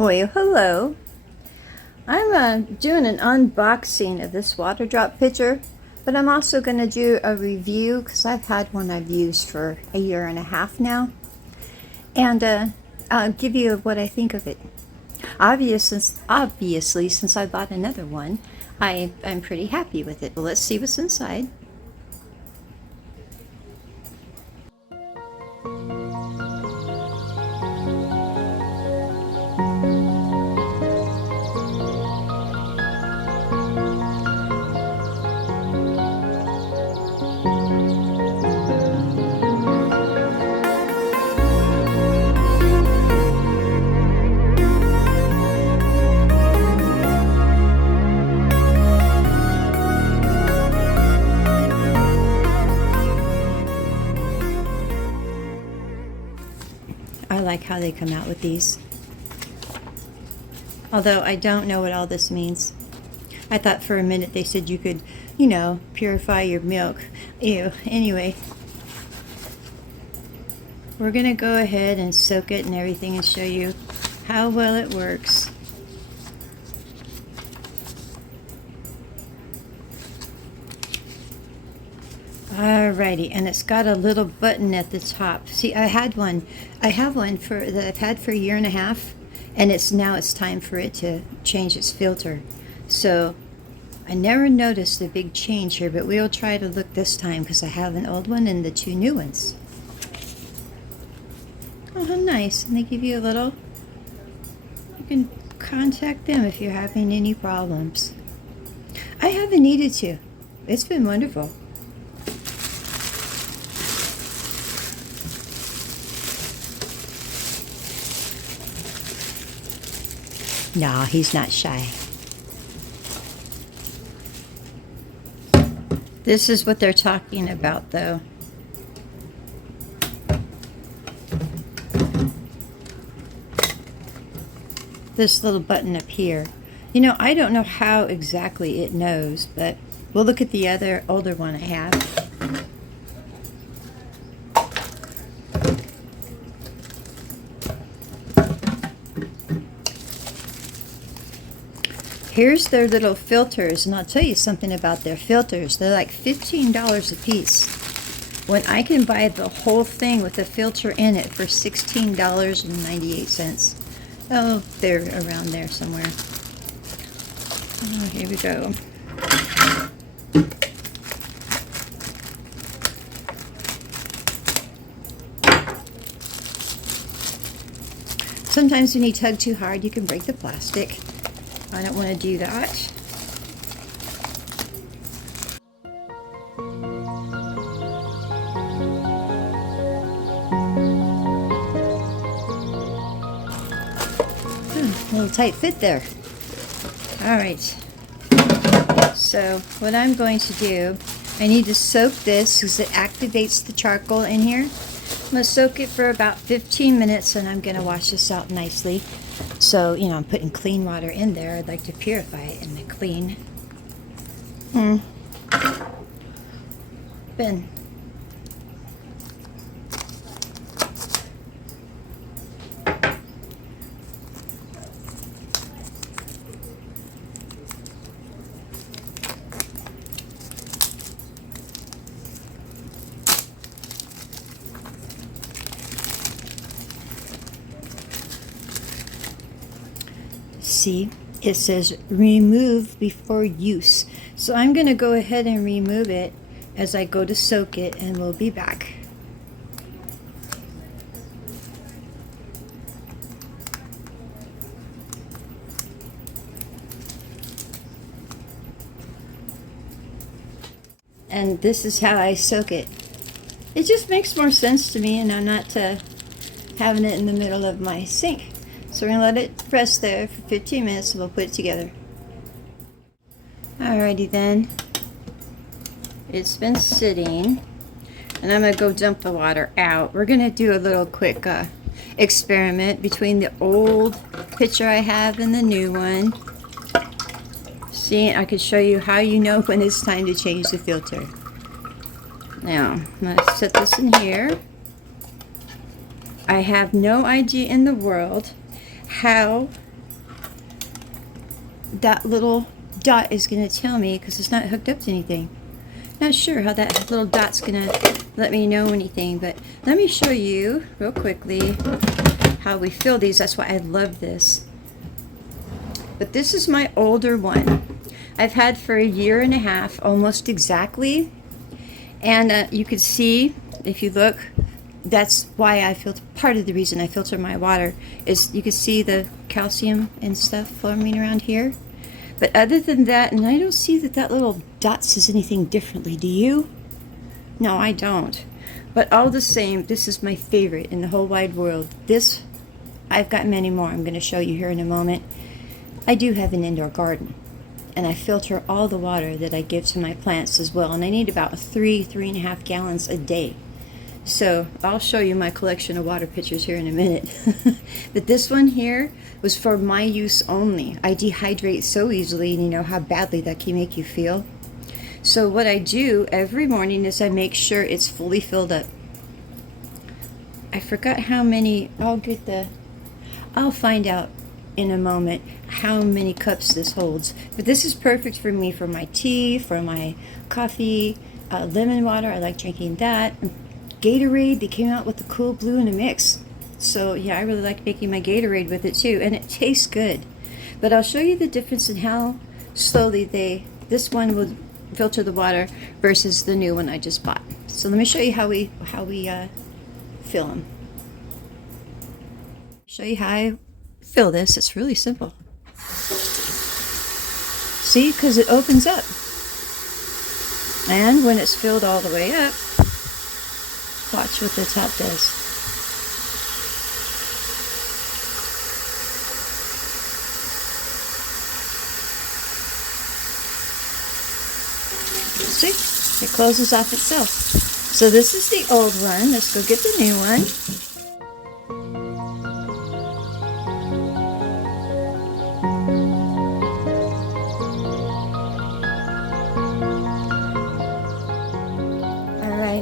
Well, hello. I'm doing an unboxing of this Waterdrop pitcher, but I'm also going to do a review because I've had one I've used for a year and a half now, and I'll give you what I think of it. Obviously, since I bought another one, I'm pretty happy with it. But let's see what's inside. I like how they come out with these. Although I don't know what all this means. I thought for a minute they said you could, purify your milk. Ew. Anyway, we're going to go ahead and soak it and everything and show you how well it works. Alrighty, and it's got a little button at the top. See, I have one that I've had for a year and a half, and it's time for it to change its filter. So I never noticed the big change here, but we'll try to look this time because I have an old one and the two new ones. Oh, how nice. And they give you a little, you can contact them if you're having any problems. I haven't needed to. It's been wonderful. No, he's not shy. This is what they're talking about, though. This little button up here. I don't know how exactly it knows, but we'll look at the other older one I have. Here's their little filters, and I'll tell you something about their filters. They're like $15 a piece, when I can buy the whole thing with a filter in it for $16.98. Oh, they're around there somewhere. Oh, here we go. Sometimes when you tug too hard, you can break the plastic. I don't want to do that. A little tight fit there. All right. So what I'm going to do, I need to soak this because it activates the charcoal in here. I'm going to soak it for about 15 minutes, and I'm going to wash this out nicely. So, I'm putting clean water in there. I'd like to purify it in the clean. Ben. See, it says remove before use. So I'm going to go ahead and remove it as I go to soak it, and we'll be back. And this is how I soak it. It just makes more sense to me, and I'm not having it in the middle of my sink. So we're going to let it rest there for 15 minutes, and we'll put it together. Alrighty then. It's been sitting, and I'm going to go dump the water out. We're going to do a little quick experiment between the old pitcher I have and the new one. See, I could show you how you know when it's time to change the filter. Now, I'm going to set this in here. I have no idea in the world how that little dot is going to tell me, because it's not hooked up to anything. Not sure how that little dot's going to let me know anything, but let me show you real quickly how we fill these. That's why I love this. But this is my older one. I've had for a year and a half, almost exactly. And you can see, if you look, that's why I filter. Part of the reason I filter my water is you can see the calcium and stuff floating around here. But other than that, and I don't see that that little dot says anything differently. Do you? No, I don't. But all the same, this is my favorite in the whole wide world. This, I've got many more I'm going to show you here in a moment. I do have an indoor garden, and I filter all the water that I give to my plants as well. And I need about 3.5 gallons a day. So I'll show you my collection of water pitchers here in a minute. But this one here was for my use only. I dehydrate so easily, and you know how badly that can make you feel. So what I do every morning is I make sure it's fully filled up. I forgot how many. I'll find out in a moment how many cups this holds. But this is perfect for me for my tea, for my coffee, lemon water. I like drinking that. Gatorade, they came out with the cool blue in a mix. So yeah, I really like making my Gatorade with it too, and it tastes good. But I'll show you the difference in how slowly this one will filter the water versus the new one I just bought. So let me show you how we fill them. Show you how I fill this. It's really simple. See, because it opens up, and when it's filled all the way up, watch what the top does. See? It closes off itself. So this is the old one. Let's go get the new one.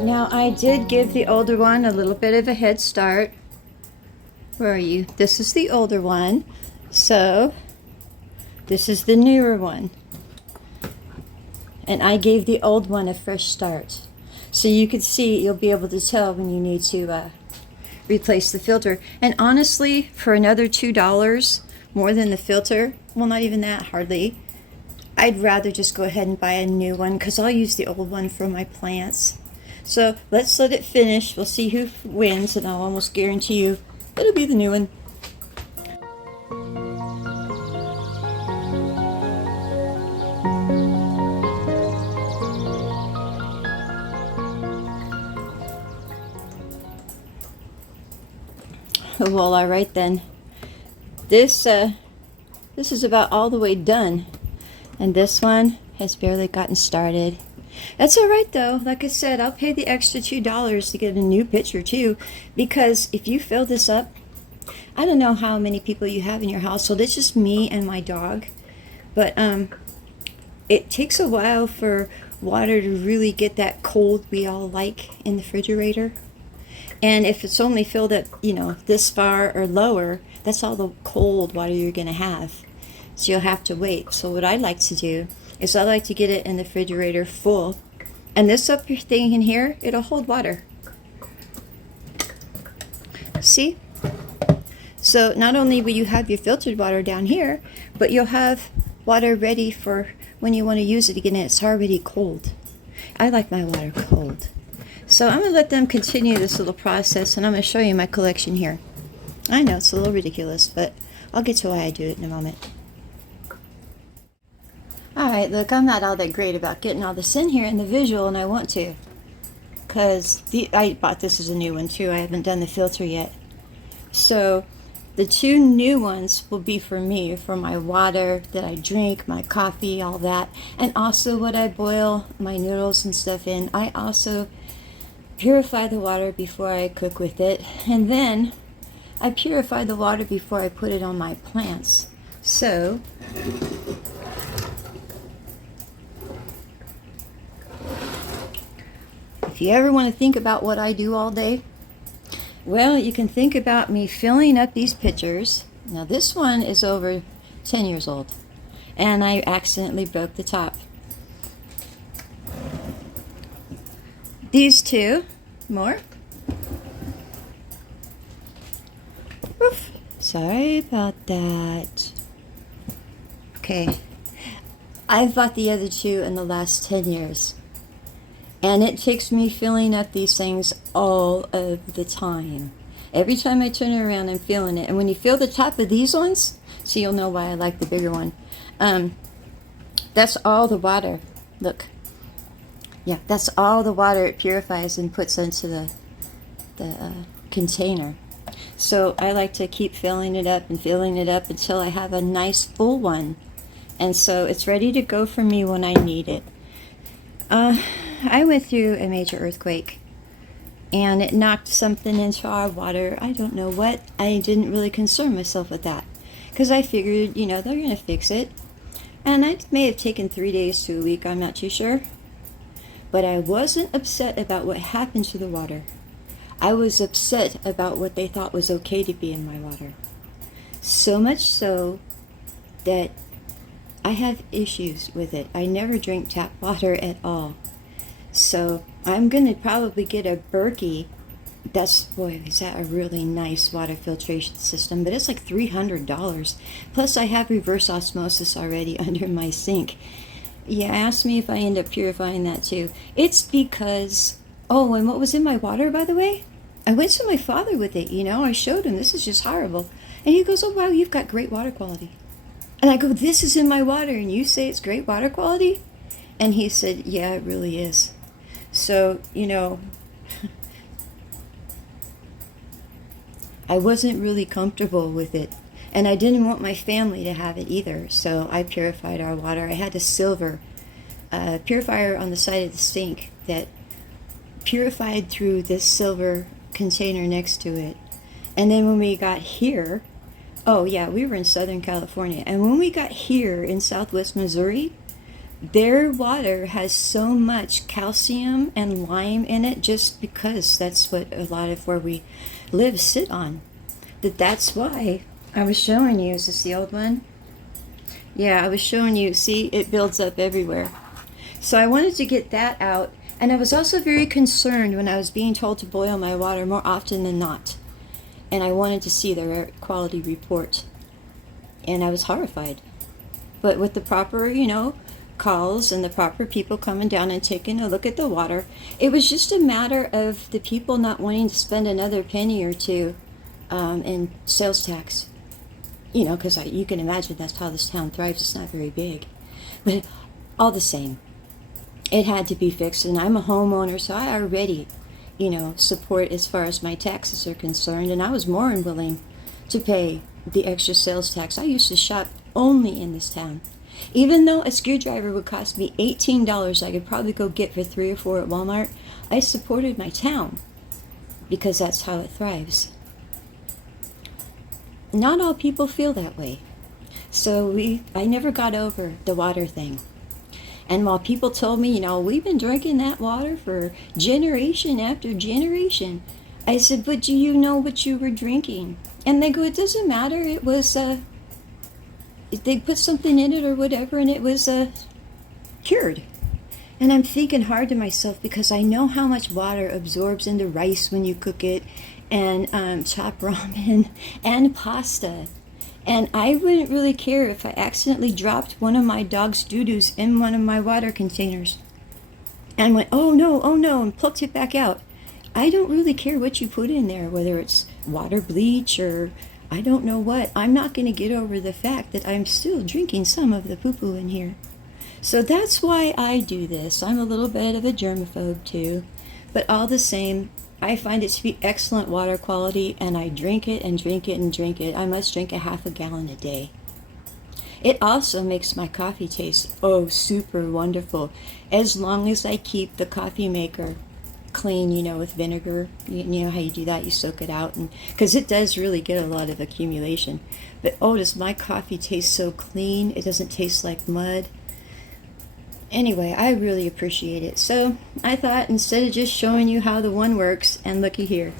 Now I did give the older one a little bit of a head start. Where are you? This is the older one. So this is the newer one. And I gave the old one a fresh start. So you can see, you'll be able to tell when you need to replace the filter. And honestly, for another $2 more than the filter, well, not even that hardly, I'd rather just go ahead and buy a new one, because I'll use the old one for my plants. So let's let it finish. We'll see who wins, and I'll almost guarantee you it'll be the new one. Well, all right then. This is about all the way done, and this one has barely gotten started. That's all right though. Like I said, I'll pay the extra $2 to get a new pitcher too, because if you fill this up, I don't know how many people you have in your household. It's just me and my dog, but it takes a while for water to really get that cold we all like in the refrigerator. And if it's only filled up, you know, this far or lower, that's all the cold water you're going to have. So you'll have to wait. So what I like to do is I like to get it in the refrigerator full. And this up here thing in here, it'll hold water. See? So not only will you have your filtered water down here, but you'll have water ready for when you want to use it again, and it's already cold. I like my water cold. So I'm going to let them continue this little process, and I'm going to show you my collection here. I know it's a little ridiculous, but I'll get to why I do it in a moment. Alright, look, I'm not all that great about getting all this in here in the visual, and I want to. Because I bought this as a new one too. I haven't done the filter yet. So the two new ones will be for me, for my water that I drink, my coffee, all that. And also what I boil my noodles and stuff in. I also purify the water before I cook with it. And then I purify the water before I put it on my plants. So if you ever want to think about what I do all day, well, you can think about me filling up these pitchers. Now this one is over 10 years old, and I accidentally broke the top. These two more. Oof. Sorry about that. Okay. I've bought the other two in the last 10 years. And it takes me filling up these things all of the time. Every time I turn around, I'm feeling it. And when you feel the top of these ones, so you'll know why I like the bigger one. That's all the water. Look. Yeah, that's all the water it purifies and puts into the container. So I like to keep filling it up and filling it up until I have a nice full one. And so it's ready to go for me when I need it. I went through a major earthquake, and it knocked something into our water. I don't know what. I didn't really concern myself with that, because I figured, you know, they're going to fix it. And it may have taken 3 days to a week, I'm not too sure. But I wasn't upset about what happened to the water. I was upset about what they thought was okay to be in my water. So much so that I have issues with it. I never drink tap water at all. So I'm going to probably get a Berkey. That's, boy, is that a really nice water filtration system. But it's like $300. Plus I have reverse osmosis already under my sink. Yeah, ask me if I end up purifying that too. It's because, oh, and what was in my water, by the way? I went to my father with it, you know. I showed him, this is just horrible. And he goes, oh, wow, you've got great water quality. And I go, this is in my water, and you say it's great water quality? And he said, yeah, it really is. So, you know, I wasn't really comfortable with it. And I didn't want my family to have it either. So I purified our water. I had a silver purifier on the side of the sink that purified through this silver container next to it. And then when we got here, oh yeah, we were in Southern California. And when we got here in Southwest Missouri, their water has so much calcium and lime in it, just because that's what a lot of where we live sit on. That's why I was showing you. Is this the old one? Yeah, I was showing you. See, it builds up everywhere. So I wanted to get that out. And I was also very concerned when I was being told to boil my water more often than not. And I wanted to see their air quality report. And I was horrified. But with the proper, you know, calls and the proper people coming down and taking a look at the water, it was just a matter of the people not wanting to spend another penny or two in sales tax. You know, because you can imagine that's how this town thrives. It's not very big. But all the same, it had to be fixed. And I'm a homeowner, so I already, you know, support as far as my taxes are concerned. And I was more than willing to pay the extra sales tax. I used to shop only in this town. Even though a screwdriver would cost me $18, I could probably go get for 3 or 4 at Walmart. I supported my town because that's how it thrives. Not all people feel that way. So I never got over the water thing. And while people told me, you know, we've been drinking that water for generation after generation, I said, but do you know what you were drinking? And they go, it doesn't matter. It was, they put something in it or whatever, and it was cured. And I'm thinking hard to myself, because I know how much water absorbs into rice when you cook it, and chopped ramen and pasta. And I wouldn't really care if I accidentally dropped one of my dog's doo-doos in one of my water containers and went, oh no, and plucked it back out. I don't really care what you put in there, whether it's water bleach or I don't know what. I'm not going to get over the fact that I'm still drinking some of the poo-poo in here. So that's why I do this. I'm a little bit of a germaphobe too. But all the same, I find it to be excellent water quality, and I drink it and drink it and drink it. I must drink a half a gallon a day. It also makes my coffee taste, oh, super wonderful, as long as I keep the coffee maker clean, you know, with vinegar. You know how you do that, you soak it out, and because it does really get a lot of accumulation. But oh, does my coffee taste so clean. It doesn't taste like mud. Anyway, I really appreciate it. So I thought, instead of just showing you how the one works, and looky here.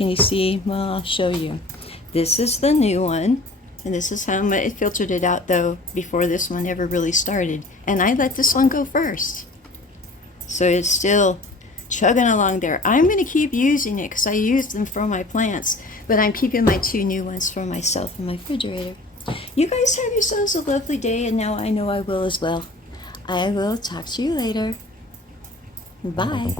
Can you see? Well, I'll show you. This is the new one. And this is how I filtered it out, though, before this one ever really started. And I let this one go first. So it's still chugging along there. I'm going to keep using it because I use them for my plants. But I'm keeping my 2 new ones for myself in my refrigerator. You guys have yourselves a lovely day, and now I know I will as well. I will talk to you later. Bye.